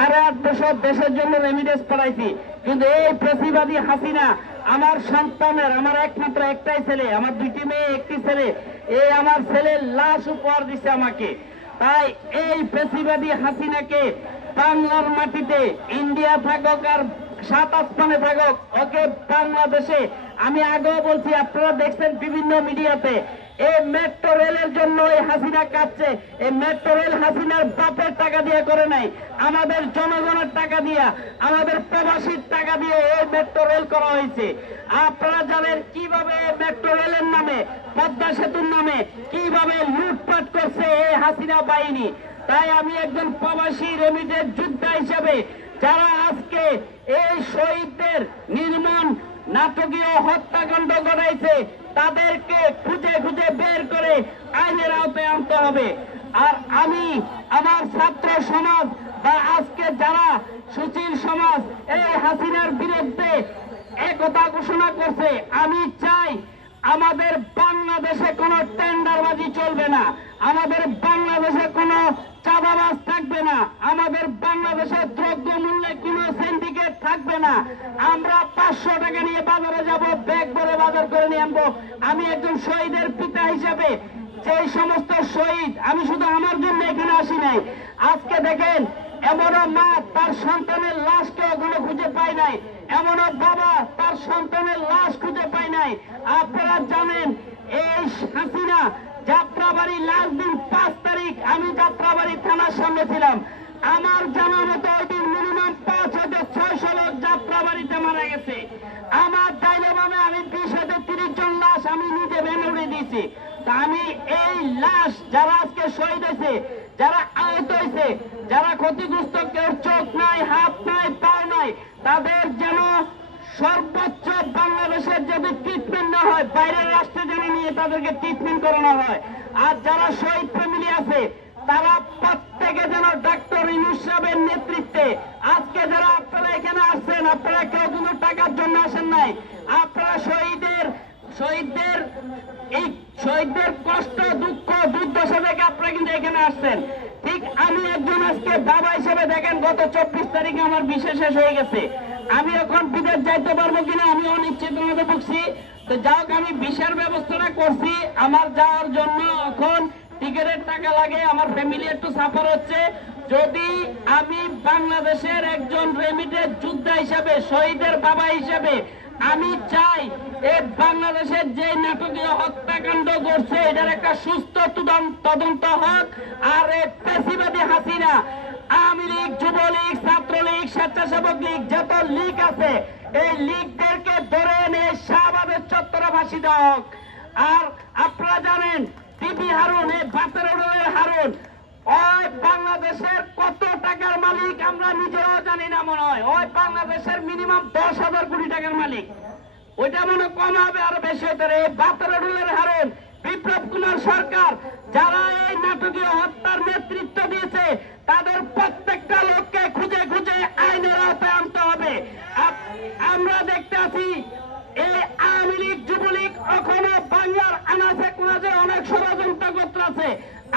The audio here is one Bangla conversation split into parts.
8.5 বছর দেশের জন্য রেমিডেন্স পাঠাইছি, কিন্তু এই ফ্যাসিবাদী হাসিনা আমার সন্তানের, আমার একমাত্র একটাই ছেলে, আমার 2টি মেয়ে 1টি ছেলে, এই আমার ছেলের লাশ উপহার দিছে আমাকে। তাই এই ফ্যাসিবাদী হাসিনাকে বাংলার মাটিতে, ইন্ডিয়া থাকুক আর 7 আসমানে থাকুক, ওকে বাংলাদেশে, আমি আগেও বলছি, আপনারা দেখছেন বিভিন্ন মিডিয়াতে, এই মেট্রো রেলের জন্য এই হাসিনা কাঁদছে। এই মেট্রো রেল হাসিনার বাপের টাকা দিয়ে করে নাই, আমাদের জনগণের টাকা দিয়া, আমাদের প্রবাসীর টাকা দিয়ে এই মেট্রো রেল করা হয়েছে। আপনারা জানেন কিভাবে মেট্রো রেলের নামে, পদ্মা সেতুর নামে কিভাবে লুটপাট করছে এই হাসিনা বাহিনী। তাই আমি একজন প্রবাসী রেমিডেন্স যোদ্ধা হিসেবে, যারা আজকে এই শহীদদের নির্মম নাটকীয় হত্যাকাণ্ড ঘটাইছে, তাদেরকে খুঁজে খুঁজে বের করে আইনের আওতায় আনতে হবে। আর আমি আমার ছাত্র সমাজ বা আজকে যারা সুশীল সমাজ এই হাসিনার বিরুদ্ধে একতা ঘোষণা করছে, আমি চাই আমাদের বাংলাদেশে কোনো টেন্ডারবাজি চলবে না, আমাদের বাংলাদেশে কোনো চাঁদাবাজ থাকবে না, আমাদের বাংলাদেশে দ্রব্য মূল্যে কোনো সিন্ডিকেট থাকবে না। আমরা 500 টাকা নিয়ে বাজারে যাব, ব্যাগ ভরে বাজার করে নিয়ে আনবো। আমি একজন শহীদের পিতা হিসেবে, সেই সমস্ত শহীদ, আমি শুধু আমার জন্য এখানে আসি নাই। আজকে দেখেন, এমনও মা তার সন্তানের লাশকে এখনো খুঁজে পায় নাই, এমনও বাবা তার সন্তানের লাশ খুঁজে পায় নাই। আপনারা জানেন এই হাসিনা যাত্রাবাড়ি লাস্ট দিন 5 তারিখ আমি যাত্রাবাড়ি থানার সামনে ছিলাম। আমার জানা মতো ওই দিন মিনিমাম 5,600 লোক যাত্রাবাড়িতে মারা গেছে। আমার ডাইনে বামে আমি 20,030 জন লাশ আমি নিজে ভেঙে উড়ে দিয়েছি। তা আমি এই লাশ যারা আজকে শহীদ হয়েছে, যারা আহত হয়েছে, যারা ক্ষতিগ্রস্ত, কেউ চোখ নাই, হাত নাই, পাও নাই, তাদের যেন সর্বোচ্চ বাংলাদেশের যদি ট্রিটমেন্ট না হয়, বাইরের রাষ্ট্রে যেন নিয়ে তাদেরকে ট্রিটমেন্ট করানো হয়। আর যারা শহীদ ফ্যামিলি আছে, তারা প্রত্যেকে যেন ডাক্তার ইউনূস সাহেবের নেতৃত্বে, আজকে যারা আপনারা এখানে আসছেন, আপনারা কেউ কিন্তু টাকার জন্য আসেন নাই, আপনারা শহীদদের কষ্ট, দুঃখ, দুর্দশা দেখে আপনারা কিন্তু এখানে আসছেন। ঠিক আমি একজন আজকে বাবা হিসেবে, দেখেন গত 24 তারিখে আমার বিশেষ শেষ হয়ে গেছে। আমি এখন বিদেশ যাইতে পারবো কিনা আমি অনিশ্চিতভাবে ভুগছি। তো যাই হোক, আমি ভিসার ব্যবস্থাটা করছি। আমার যাওয়ার জন্য এখন টিকিটের টাকা লাগে, আমার ফ্যামিলি একটু সাফার হচ্ছে। যদি আমি বাংলাদেশের একজন রেমিডেন্স যোদ্ধা হিসাবে, শহীদের বাবা হিসাবে, আমি চাই এই বাংলাদেশের যে নাটকীয় হত্যাকাণ্ড করছে এটার একটা সুস্থ তদন্ত হোক। আর এই ফ্যাসিবাদী হাসিনা, আওয়ামী লীগ, যুবলীগ, ছাত্রলীগ, স্বেচ্ছাসেবক লীগ, যত লীগ আছে, এই লীগদেরকে ধরে এনে শাহবাগের চত্বরে ফাঁসি দেওয়া হোক। আর আপনারা জানেন টিপি হারুন, এই বাতেরোডের হারুন, ওই বাংলাদেশের কত টাকার মালিক আমরা নিজেরাও জানি না মনে হয়। ওই বাংলাদেশের মিনিমাম 10,000 কোটি টাকার মালিক, ওইটা মনে কম হবে, আরো বেশি হতে পারে। এই বাতেরোডের হারুন, বিপ্লব কুমার সরকার, যারা এই নাটকীয় হত্যার নেতৃত্ব দিয়েছে, তাদের প্রত্যেকটা লোককে খুঁজে খুঁজে আইনের আওতায় আনতে হবে। আমরা দেখতে আছি এই আওয়ামী লীগ, যুবলীগ এখনো বাংলার আনাচে কোনাচে অনেক ষড়যন্ত্র করতেছে।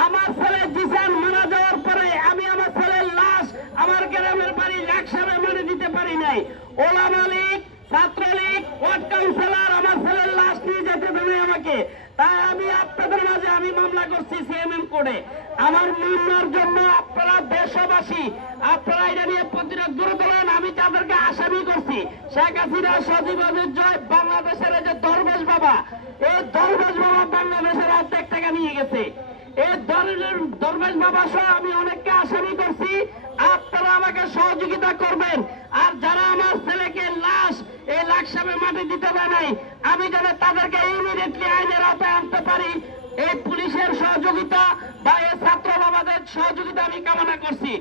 আমার ছেলে জিসান মারা যাওয়ার পরে আমি আমার ছেলের লাশ আমার গ্রামের বাড়ি লাকসামে মেরে দিতে পারি নাই। ওলামা লীগ, ছাত্রলীগ, ওয়ার্ড কাউন্সিলর আমার ছেলের লাশ নিয়ে যেতে দেবে আমাকে। তাই আমি আপনাদের মাঝে আমি মামলা করছি সিএমএম কোর্টে। আমার মামলার জন্য আপনারা দেশবাসী, আপনারা এটা নিয়ে প্রতিরোধ গড়ে তোলেন। আমি তাদেরকে আসামি করছি। শেখ হাসিনা, সজীব ওয়াজেদ জয়, বাংলাদেশের যে দরবেশ বাবা, এই দরবেশ বাবা বাংলাদেশের অর্ধেক টাকা নিয়ে গেছে। এই দরবেশ বাবা সহ আমি অনেককে আসামি করছি। আপনারা আমাকে সহযোগিতা করবেন। আর যারা আমার ছেলেকে লাশ এই লাকসামে মাটি দিতে পারে নাই, আমি যেন তাদেরকে ইমিডিয়েটলি আইনের আওতায় আনতে পারি, এই পুলিশের সহযোগিতা বা এই ছাত্র বাবাদের সহযোগিতা আমি কামনা করছি।